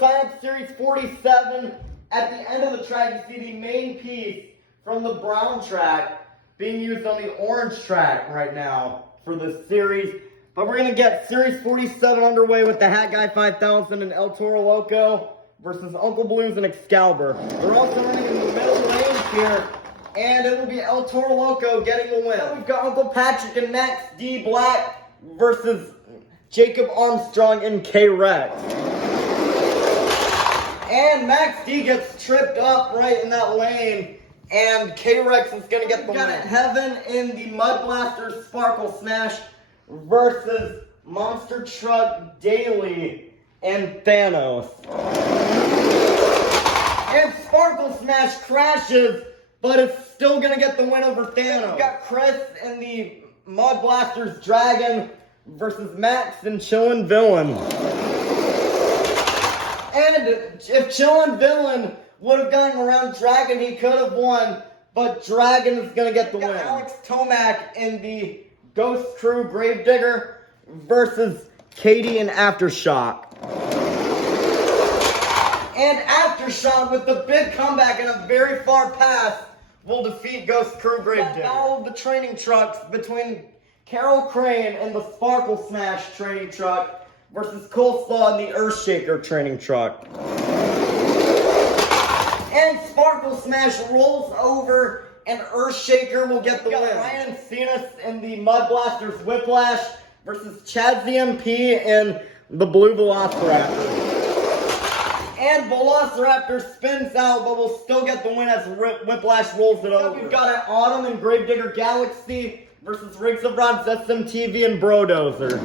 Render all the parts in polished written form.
sign up Series 47. At the end of the track, you see the main piece from the brown track being used on the orange track right now for this series. But we're going to get Series 47 underway with the Hat Guy 5000 and El Toro Loco versus Uncle Blues and Excalibur. They're also running in the middle lanes here, and it will be El Toro Loco getting the win. Then we've got Uncle Patrick and Max D Black versus Jacob Armstrong and K-Rex. And Max D gets tripped up right in that lane, and K-Rex is going to get the win. Heaven in the Mud Blaster Sparkle Smash versus Monster Truck Daily and Thanos. And Sparkle Smash crashes, but it's still going to get the win over Thanos. We've got Chris in the Mud Blasters Dragon versus Max and Chillin' Villain. And if Chillin' Villain would have gotten around Dragon, he could have won, but Dragon is going to get the win. Alex Tomac in the Ghost Crew Gravedigger versus Katie and Aftershock. And Aftershock, with the big comeback and a very far pass, will defeat Ghost Crew Gravedigger. All of the training trucks between Carol Crane and the Sparkle Smash training truck versus Coleslaw and the Earthshaker training truck. And Sparkle Smash rolls over, and Earthshaker will get the win. Ryan Cenas in the Mud Blasters Whiplash versus Chaz the MP in the Blue Velociraptor. And Velociraptor spins out, but will still get the win as Whiplash rolls it over. We've got an Autumn and Gravedigger Galaxy versus Riggs of Rods SMTV and Brodozer.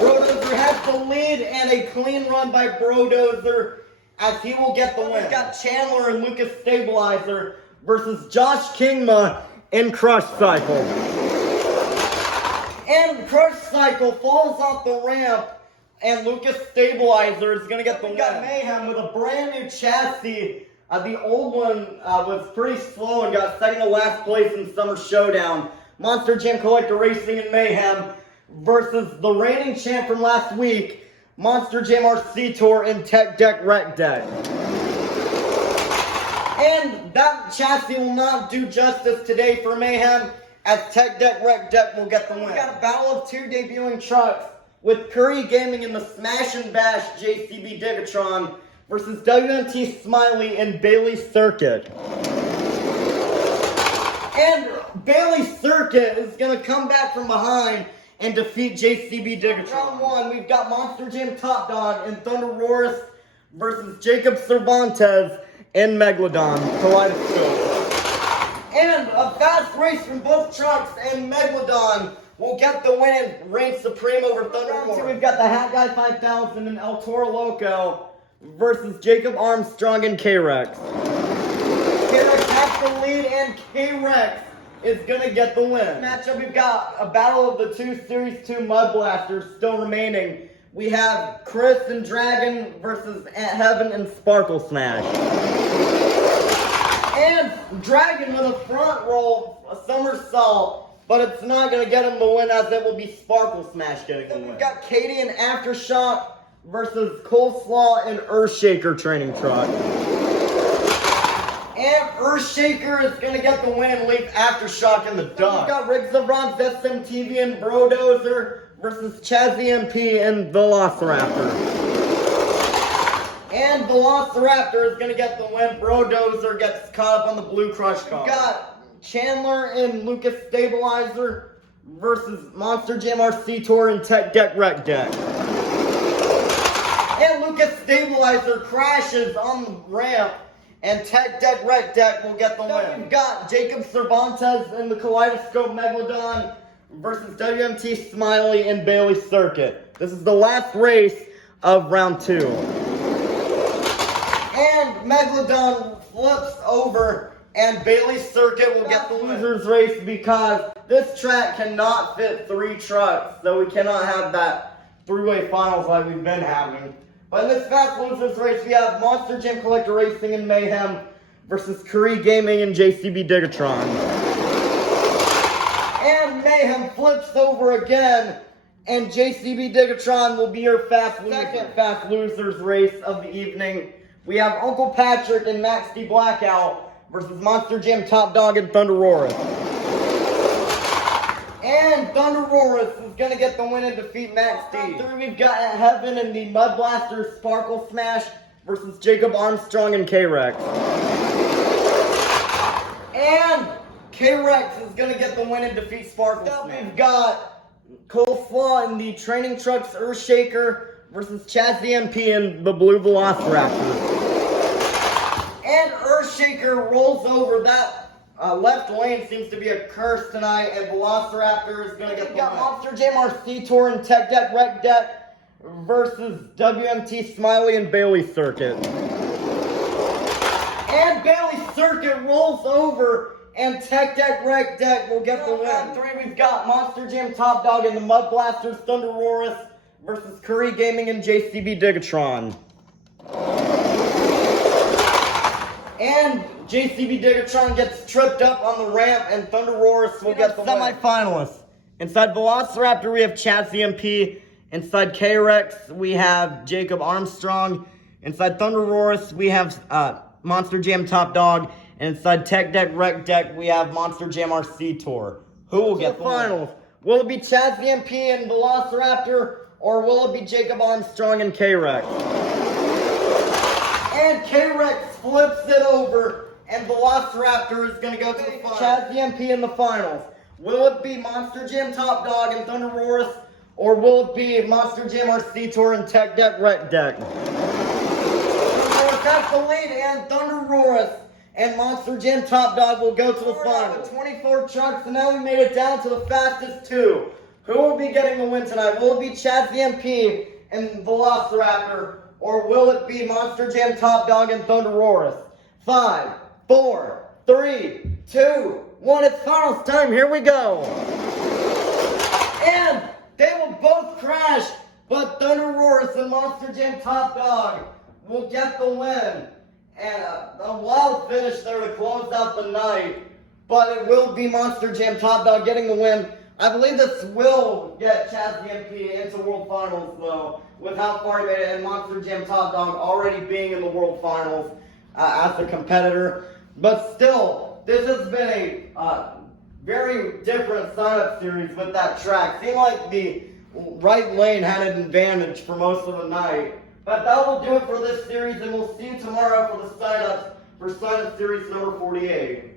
Brodozer has the lead and a clean run by Brodozer as he will get the win. We've got Chandler and Lucas Stabilizer versus Josh Kingma in Crush Cycle. And Crush Cycle falls off the ramp, and Lucas Stabilizer is going to get the win. We've got Mayhem with a brand new chassis. The old one was pretty slow and got second to last place in Summer Showdown. Monster Jam Collector Racing and Mayhem versus the reigning champ from last week, Monster Jam RC Tour and Tech Deck Rec Deck. And that chassis will not do justice today for Mayhem, as Tech Deck Rec Deck will get the win. We got a battle of two debuting trucks with Curry Gaming in the Smash and Bash JCB Digatron versus WMT Smiley and Bailey Circuit. And Bailey Circuit is going to come back from behind and defeat JCB Digatron. Round one, we've got Monster Jam Top Dog and Thunder Roars versus Jacob Cervantes and Megalodon Kaleidoscope. And a fast race from both trucks, and Megalodon will get the win and reign supreme over Thunder Roars. We've got the Hat Guy 5000 and El Toro Loco versus Jacob Armstrong and K-Rex. K-Rex has the lead, and K-Rex is going to get the win. Matchup, we've got a battle of the two Series 2 Mud Blasters still remaining. We have Chris and Dragon versus Heaven and Sparkle Smash. And Dragon with a front roll, a somersault, but it's not going to get him the win, as it will be Sparkle Smash getting the win. We've got Katie and Aftershock versus Coleslaw and Earthshaker training truck. And Earthshaker is going to get the win and leave Aftershock in the dust. We've got Riggs of Rods SMTV and Brodozer versus Chazzy MP and Velociraptor. And Velociraptor is going to get the win. Brodozer gets caught up on the Blue Crush car. We've got Chandler and Lucas Stabilizer versus Monster Jam RC Tour and Tech Deck Rec Deck. And Lucas Stabilizer crashes on the ramp, and Tech Deck Rec Deck will get the win. We've got Jacob Cervantes and the Kaleidoscope Megalodon versus WMT Smiley and Bailey Circuit. This is the last race of round 2. And Megalodon flips over, and Bailey Circuit will get the losers race, because this track cannot fit 3 trucks, so we cannot have that 3-way finals like we've been having. But in this fast losers race, we have Monster Jam Collector Racing and Mayhem versus Curry Gaming and JCB Digatron. And Mayhem flips over again, and JCB Digatron will be your second fast losers race of the evening. We have Uncle Patrick and Max D Blackout versus Monster Jam Top Dog and Thunderoris. And Thunderoris is going to get the win and defeat Max D. We've got Heaven and the Mud Blaster Sparkle Smash versus Jacob Armstrong and K-Rex. And K-Rex is going to get the win and defeat Sparkle Smash. We've got Coleslaw in the Training Trucks Earthshaker versus Chaz the MP and the Blue Velociraptor. And Earthshaker rolls over. That left lane seems to be a curse tonight, and Velociraptor is going to get the win. Monster Jam RC Tour and Tech Deck Rec Deck versus WMT Smiley and Bailey Circuit. And Bailey Circuit rolls over, and Tech Deck Rec Deck will get the win. Round 3, we've got Monster Jam Top Dog and the Mud Blasters Thunderoris versus Curry Gaming and JCB Digatron. And JCB Digatron gets tripped up on the ramp, and Thunderoris will get the semi-finalists. Inside Velociraptor, we have Chaz the MP. Inside K-Rex, we have Jacob Armstrong. Inside Thunderoris, we have Monster Jam Top Dog. And inside Tech Deck Rec Deck, we have Monster Jam RC Tour. Who will get the finals? Will it be Chaz the MP and Velociraptor, or will it be Jacob Armstrong and K-Rex? And K-Rex flips it over, and Velociraptor is going to go to the finals. Chaz the MP in the finals. Will it be Monster Jam Top Dog and Thunderoris, or will it be Monster Jam RC Tour and Tech Deck Rec Deck? Thunderoris has the lead, and Thunderoris and Monster Jam Top Dog will go to the finals. 24 trucks, and now we made it down to the fastest 2. Who will be getting the win tonight? Will it be Chaz the MP and Velociraptor, or will it be Monster Jam Top Dog and Thunderoris? 5, 4, 3, 2, 1. It's finals time. Here we go. And they will both crash, but Thunderoris and Monster Jam Top Dog will get the win. And a wild finish there to close out the night, but it will be Monster Jam Top Dog getting the win. I believe this will get Chaz the MP into World Finals, though, with how far he made it, and Monster Jam Top Dog already being in the World Finals as a competitor. But still, this has been a very different sign-up series with that track. Seemed like the right lane had an advantage for most of the night. But that will do it for this series, and we'll see you tomorrow for the sign-ups for sign-up series number 48.